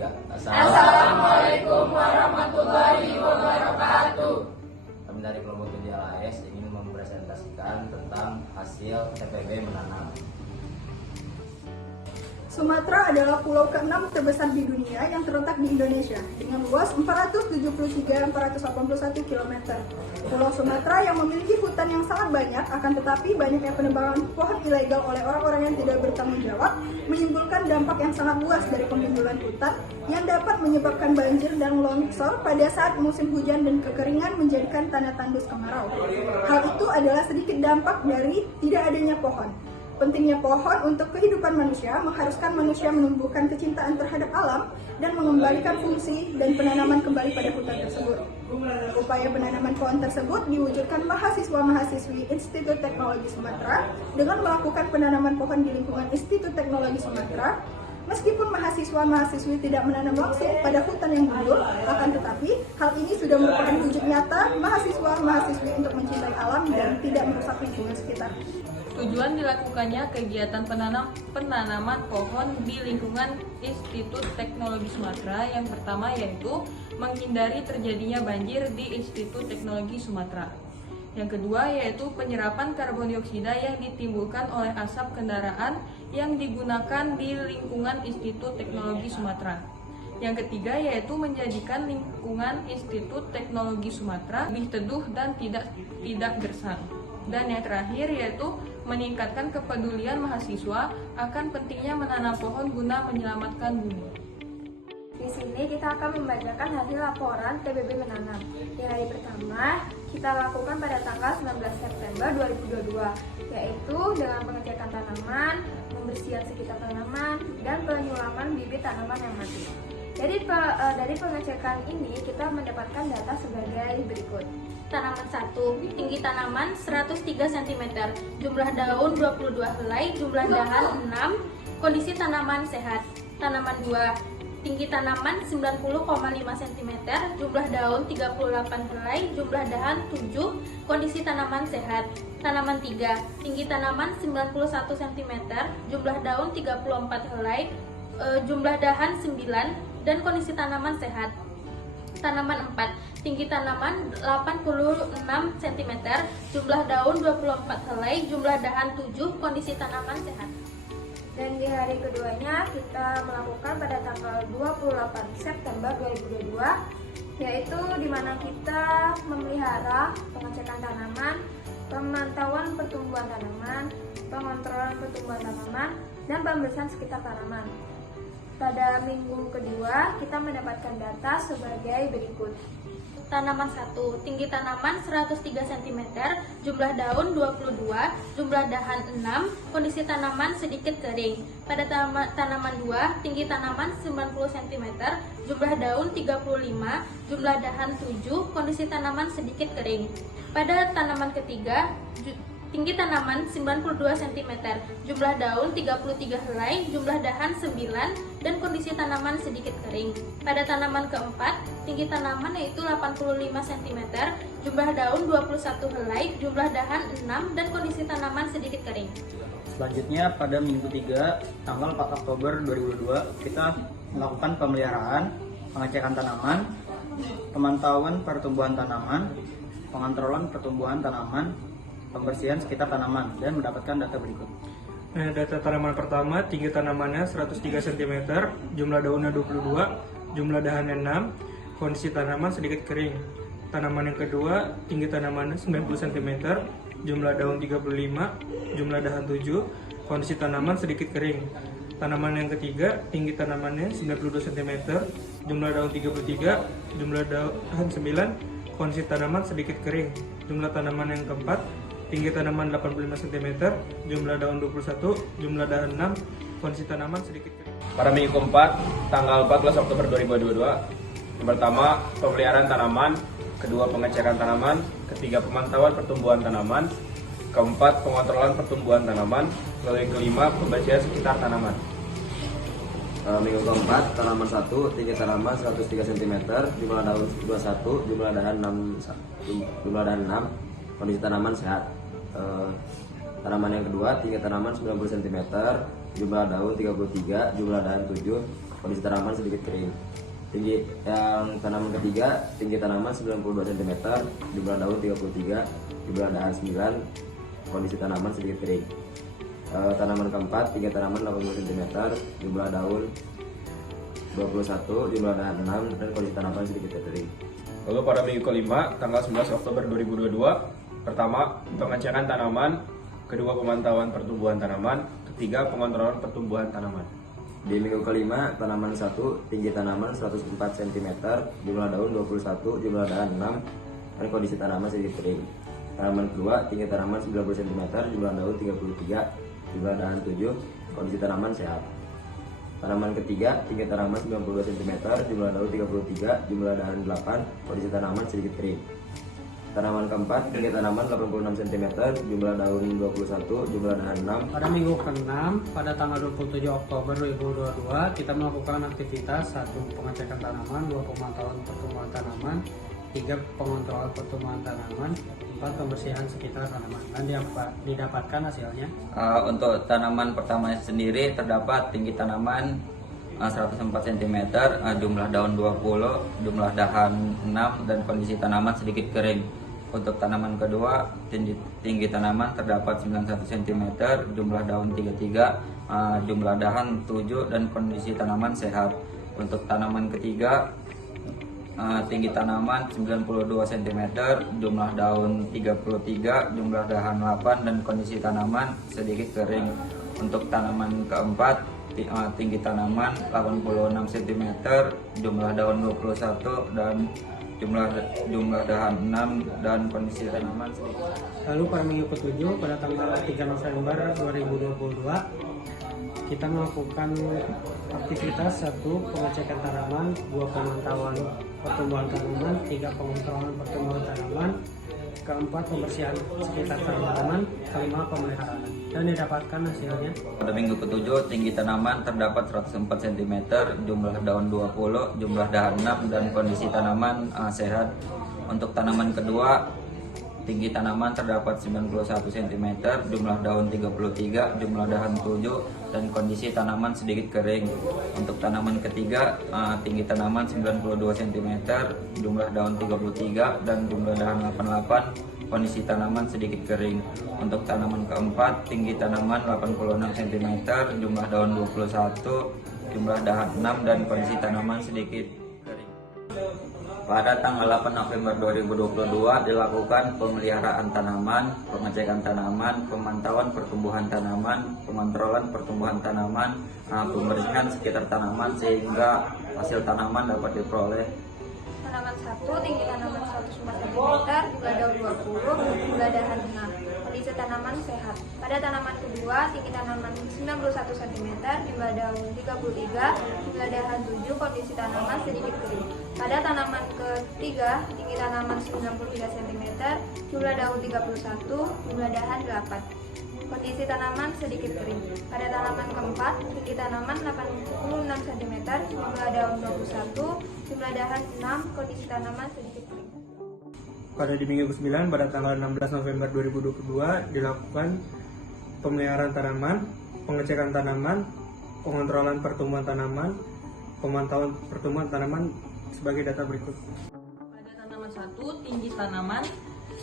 Assalamualaikum warahmatullahi wabarakatuh. Kami dari kelompok 7 LAS ingin mempresentasikan tentang hasil TPB menanam. Sumatera adalah pulau ke-6 terbesar di dunia yang terletak di Indonesia dengan luas 473.481 km. Pulau Sumatera yang memiliki hutan yang sangat banyak, akan tetapi banyaknya penebangan pohon ilegal oleh orang-orang yang tidak bertanggung jawab menimbulkan dampak yang sangat luas dari penggundulan hutan yang dapat menyebabkan banjir dan longsor pada saat musim hujan dan kekeringan menjadikan tanah tandus kemarau. Hal itu adalah sedikit dampak dari tidak adanya pohon. Pentingnya pohon untuk kehidupan manusia mengharuskan manusia menumbuhkan kecintaan terhadap alam dan mengembalikan fungsi dan penanaman kembali pada hutan tersebut. Upaya penanaman pohon tersebut diwujudkan mahasiswa-mahasiswi Institut Teknologi Sumatera dengan melakukan penanaman pohon di lingkungan Institut Teknologi Sumatera. Meskipun mahasiswa-mahasiswi tidak menanam langsung pada hutan yang gundul, akan tetapi hal ini sudah merupakan wujud nyata mahasiswa-mahasiswi untuk mencintai alam dan tidak merusak lingkungan sekitar. Tujuan dilakukannya kegiatan penanaman pohon di lingkungan Institut Teknologi Sumatera yang pertama yaitu menghindari terjadinya banjir di Institut Teknologi Sumatera. Yang kedua yaitu penyerapan karbon dioksida yang ditimbulkan oleh asap kendaraan yang digunakan di lingkungan Institut Teknologi Sumatera. Yang ketiga yaitu menjadikan lingkungan Institut Teknologi Sumatera lebih teduh dan tidak gersang. Dan yang terakhir yaitu meningkatkan kepedulian mahasiswa akan pentingnya menanam pohon guna menyelamatkan bumi. Di sini kita akan membacakan hasil laporan TPB menanam. Di hari pertama kita lakukan pada tanggal 19 September 2022, yaitu dengan pengecekan tanaman, pembersihan sekitar tanaman, dan penyulaman bibit tanaman yang mati. Jadi dari pengecekan ini kita mendapatkan data sebagai berikut. Tanaman 1, tinggi tanaman 103 cm, jumlah daun 22 helai, jumlah dahan 6, kondisi tanaman sehat. Tanaman 2, tinggi tanaman 90,5 cm, jumlah daun 38 helai, jumlah dahan 7, kondisi tanaman sehat. Tanaman 3, tinggi tanaman 91 cm, jumlah daun 34 helai, jumlah dahan 9, dan kondisi tanaman sehat. Tanaman 4, tinggi tanaman 86 cm, jumlah daun 24 helai, jumlah dahan 7, kondisi tanaman sehat. Dan di hari keduanya kita melakukan pada tanggal 28 September 2022, yaitu di mana kita memelihara pengecekan tanaman, pemantauan pertumbuhan tanaman, pengontrolan pertumbuhan tanaman, dan pembersihan sekitar tanaman. Pada minggu kedua, kita mendapatkan data sebagai berikut. Tanaman 1, tinggi tanaman 103 cm, jumlah daun 22, jumlah dahan 6, kondisi tanaman sedikit kering. Pada tanaman 2, tinggi tanaman 90 cm, jumlah daun 35, jumlah dahan 7, kondisi tanaman sedikit kering. Pada tanaman ketiga, tinggi tanaman 92 cm, jumlah daun 33 helai, jumlah dahan 9, dan kondisi tanaman sedikit kering. Pada tanaman keempat, tinggi tanaman yaitu 85 cm, jumlah daun 21 helai, jumlah dahan 6, dan kondisi tanaman sedikit kering. Selanjutnya pada minggu 3, tanggal 4 Oktober 2022, kita melakukan pemeliharaan, pengecekan tanaman, pemantauan pertumbuhan tanaman, pengontrolan pertumbuhan tanaman, pembersihan sekitar tanaman, dan mendapatkan data berikut. Data tanaman pertama, tinggi tanamannya 103 cm, jumlah daunnya 22, jumlah dahannya 6, kondisi tanaman sedikit kering. Tanaman yang kedua, tinggi tanamannya 90 cm, jumlah daun 35, jumlah dahan 7, kondisi tanaman sedikit kering. Tanaman yang ketiga, tinggi tanamannya 92 cm, jumlah daun 33, jumlah dahan 9, kondisi tanaman sedikit kering. Jumlah tanaman yang keempat, tinggi tanaman 85 cm, jumlah daun 21, jumlah dahan 6, kondisi tanaman sedikit kering. Pada minggu keempat, tanggal 14 Oktober 2022, yang pertama pemeliharaan tanaman, kedua pengecekan tanaman, ketiga pemantauan pertumbuhan tanaman, keempat pengontrolan pertumbuhan tanaman, lalu yang kelima pembersihan sekitar tanaman. Minggu keempat, tanaman 1, tinggi tanaman 103 cm, jumlah daun 21, jumlah dahan 6, kondisi tanaman sehat. Tanaman yang kedua, tinggi tanaman 90 cm, jumlah daun 33, jumlah dahan 7, kondisi tanaman sedikit kering. Tinggi yang tanaman ketiga, tinggi tanaman 92 cm, jumlah daun 33, jumlah dahan 9, kondisi tanaman sedikit kering. Tanaman keempat, tinggi tanaman 80 cm, jumlah daun 21, jumlah dahan 6, dan kondisi tanaman sedikit kering. Lalu pada minggu kelima, tanggal 11 Oktober 2022, pertama, pengecekan tanaman, kedua, pemantauan pertumbuhan tanaman, ketiga, pengontrolan pertumbuhan tanaman. Di minggu kelima, tanaman 1, tinggi tanaman 104 cm, jumlah daun 21, jumlah dahan 6, dan kondisi tanaman sedikit kering. Tanaman kedua, tinggi tanaman 90 cm, jumlah daun 33, jumlah dahan 7, kondisi tanaman sehat. Tanaman ketiga, tinggi tanaman 92 cm, jumlah daun 33, jumlah dahan 8, kondisi tanaman sedikit kering. Tanaman keempat, tinggi tanaman 86 cm, jumlah daun 21, jumlah dahan 6. Pada minggu ke-6, pada tanggal 27 Oktober 2022, kita melakukan aktivitas 1. Pengecekan tanaman, 2. Pemantauan pertumbuhan tanaman, 3. Pengontrolan pertumbuhan tanaman, 4. Pembersihan sekitar tanaman, dan didapatkan hasilnya. Untuk tanaman pertama sendiri terdapat tinggi tanaman 104 cm, jumlah daun 20, jumlah dahan 6, dan kondisi tanaman sedikit kering. Untuk tanaman kedua, tinggi tanaman terdapat 91 cm, jumlah daun 33, jumlah dahan 7, dan kondisi tanaman sehat. Untuk tanaman ketiga, tinggi tanaman 92 cm, jumlah daun 33, jumlah dahan 8, dan kondisi tanaman sedikit kering. Untuk tanaman keempat, tinggi tanaman 86 cm, jumlah daun 21, dan jumlah dahan 6, dan kondisi tanaman sedikit. Lalu pada minggu ke-7, pada tanggal 3 November 2022, kita melakukan aktivitas 1. Pengecekan tanaman, 2. Pemantauan pertumbuhan tanaman, 3. Pengontrolan pertumbuhan tanaman, 4. Pembersihan sekitar tanaman, 5. Pemeliharaan, dan didapatkan hasilnya. Pada minggu ke-7, tinggi tanaman terdapat 104 cm, jumlah daun 20, jumlah dahan 6, dan kondisi tanaman sehat. Untuk tanaman kedua, tinggi tanaman terdapat 91 cm, jumlah daun 33, jumlah dahan 7, dan kondisi tanaman sedikit kering. Untuk tanaman ketiga, tinggi tanaman 92 cm, jumlah daun 33, dan jumlah dahan 88, kondisi tanaman sedikit kering. Untuk tanaman keempat, tinggi tanaman 86 cm, jumlah daun 21, jumlah dahan 6, dan kondisi tanaman sedikit kering. Pada tanggal 8 November 2022 dilakukan pemeliharaan tanaman, pengecekan tanaman, pemantauan pertumbuhan tanaman, pengontrolan pertumbuhan tanaman, pembersihan sekitar tanaman sehingga hasil tanaman dapat diperoleh. Tanaman 1, tinggi tanaman 104 cm, jumlah daun 20, jumlah dahan 6, kondisi tanaman sehat. Pada tanaman kedua, tinggi tanaman 91 cm, jumlah daun 33, jumlah dahan 7, kondisi tanaman sedikit kering. Pada tanaman ketiga, tinggi tanaman 93 cm, jumlah daun 31, jumlah dahan 8, kondisi tanaman sedikit kering. Pada tanaman keempat, tinggi tanaman 86 cm, jumlah daun 21, jumlah dahan 6, kondisi tanaman sedikit kering. Pada di minggu ke-9, pada tanggal 16 November 2022 dilakukan pemeliharaan tanaman, pengecekan tanaman, pengontrolan pertumbuhan tanaman, pemantauan pertumbuhan tanaman sebagai data berikut. Pada tanaman 1, tinggi tanaman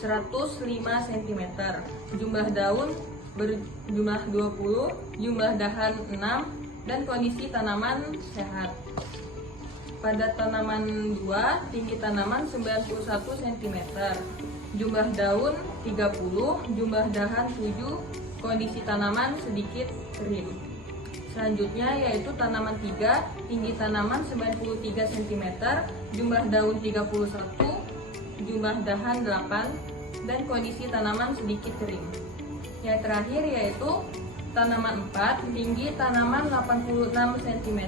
105 cm, jumlah daun berjumlah 20, jumlah dahan 6, dan kondisi tanaman sehat. Pada tanaman 2, tinggi tanaman 91 cm, jumlah daun 30, jumlah dahan 7, kondisi tanaman sedikit kering. Selanjutnya yaitu tanaman 3, tinggi tanaman 93 cm, jumlah daun 31, jumlah dahan 8, dan kondisi tanaman sedikit kering. Yang terakhir yaitu tanaman 4, tinggi tanaman 86 cm,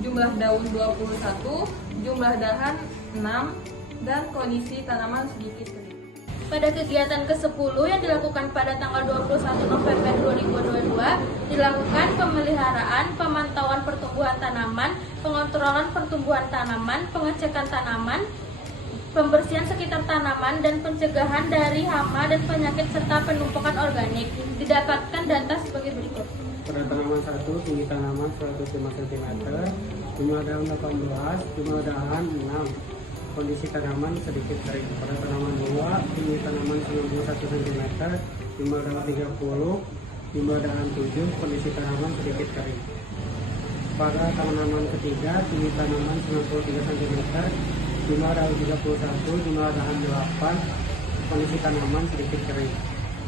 jumlah daun 21, jumlah dahan 6, dan kondisi tanaman sedikit kering. Pada kegiatan ke-10 yang dilakukan pada tanggal 21 November 2022 dilakukan pemeliharaan, pemantauan pertumbuhan tanaman, pengontrolan pertumbuhan tanaman, pengecekan tanaman, pembersihan sekitar tanaman, dan pencegahan dari hama dan penyakit serta penumpukan organik. Didapatkan data sebagai berikut. Pada tanaman 1, tinggi tanaman 105 cm, jumlah daun 18, jumlah dahan 6, kondisi tanaman sedikit kering. Pada tanaman 2, tinggi tanaman 91 cm, jumlah daun 30, jumlah dahan 7, kondisi tanaman sedikit kering. Pada tanaman ketiga, tinggi tanaman 93 cm, jumlah daun 31, jumlah dahan 8, kondisi tanaman sedikit kering.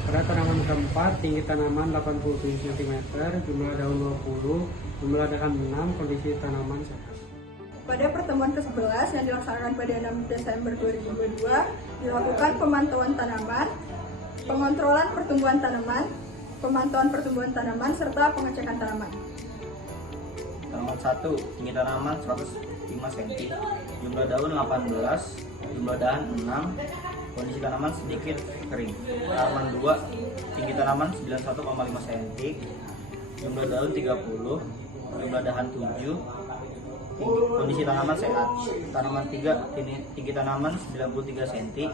Pada tanaman keempat, tinggi tanaman 87 cm, jumlah daun 20, jumlah dahan 6, kondisi tanaman sehat. Pada pertemuan ke-11 yang dilaksanakan pada 6 Desember 2022, dilakukan pemantauan tanaman, pengontrolan pertumbuhan tanaman, pemantauan pertumbuhan tanaman, serta pengecekan tanaman. Tanaman 1, tinggi tanaman 105 cm, jumlah daun 18, jumlah dahan 6, kondisi tanaman sedikit kering. Tanaman 2, tinggi tanaman 91,5 cm, jumlah daun 30, jumlah dahan 7, kondisi tanaman sehat. Tanaman 3, tinggi tanaman 93 cm,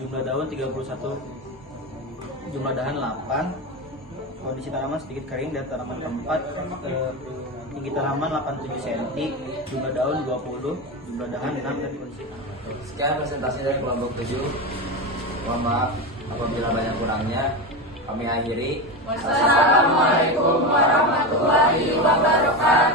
jumlah daun 31, jumlah dahan 8, kondisi tanaman sedikit kering. Dan tanaman keempat, tinggi tanaman 87 cm, jumlah daun 20, jumlah dahan 6, dan kondisi tanaman. Sekian presentasi dari kelompok 7. Mohon maaf apabila banyak kurangnya. Kami akhiri. Wassalamualaikum warahmatullahi wabarakatuh.